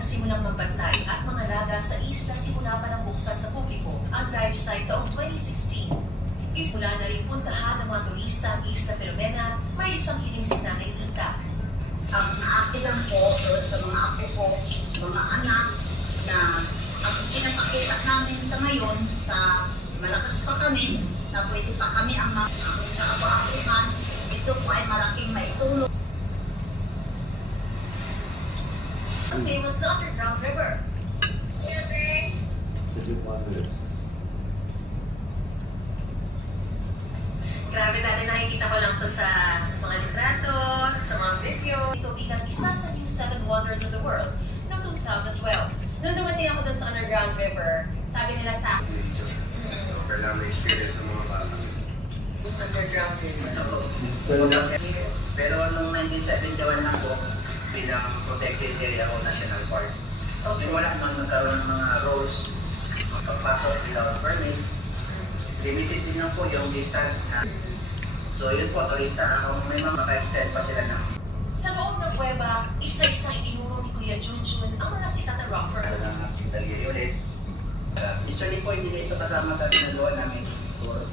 nagsimulang magbantay at mangalaga sa isla simula pa ng buksan sa publiko ang dive site taong 2016. Ismula na rin puntahan ng mga turista ang Isla Filomena, may isang hiling si Nanay Ita. Ang akin lang po doon sa mga apo ko, mga anak, na ang pinapakita namin sa ngayon, sa malakas pa kami, na pwede pa kami ang mga kaabo-abuhan, ito po ay malaking maitulong. Ang famous na underground river. Grabe dati nakikita ko lang to sa mga litrato, sa mga video. Ito bilang isa sa New 7 Wonders of the World noong 2012. Nung dumating ako doon sa underground river, sabi nila sa akin, So, kailangan ma-experience ng mga bata. Underground rin. Pero nung 1971 na po, bilang protected area o national park. So wala nang nagkaroon ng mga rules pagpasok without permit. Limited din lang po yung distance na. So yun po, turista, kung may mga maka-extend pa sila na. Sa loob ng kuweba, isa-isang itinuro ni Kuya Junjun ang mga sikat na rock Ano lang ang pinagay ulit. Usually po, hindi na ito kasama sa ginagawa namin tour.